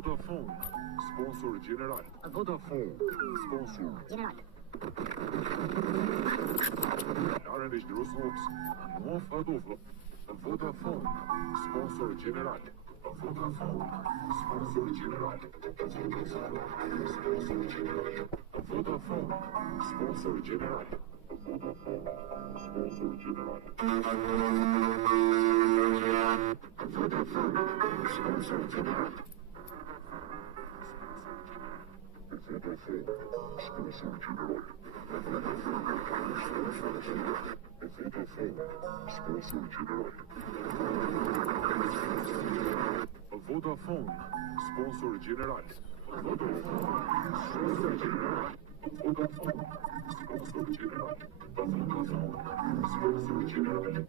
Vodafone, sponsor general. Vodafone, sponsor general. Aren is Grossrops, Mof Adolfo. Vodafone, sponsor general. Vodafone, sponsor general. Vodafone, sponsor general. Vodafone, sponsor general. Vodafone, sponsor general. Vodafone, sponsor general. Vodafone, sponsor general. Vodafone, sponsor general. Vodafone, sponsor general. Vodafone, sponsor general. Vodafone, sponsor general.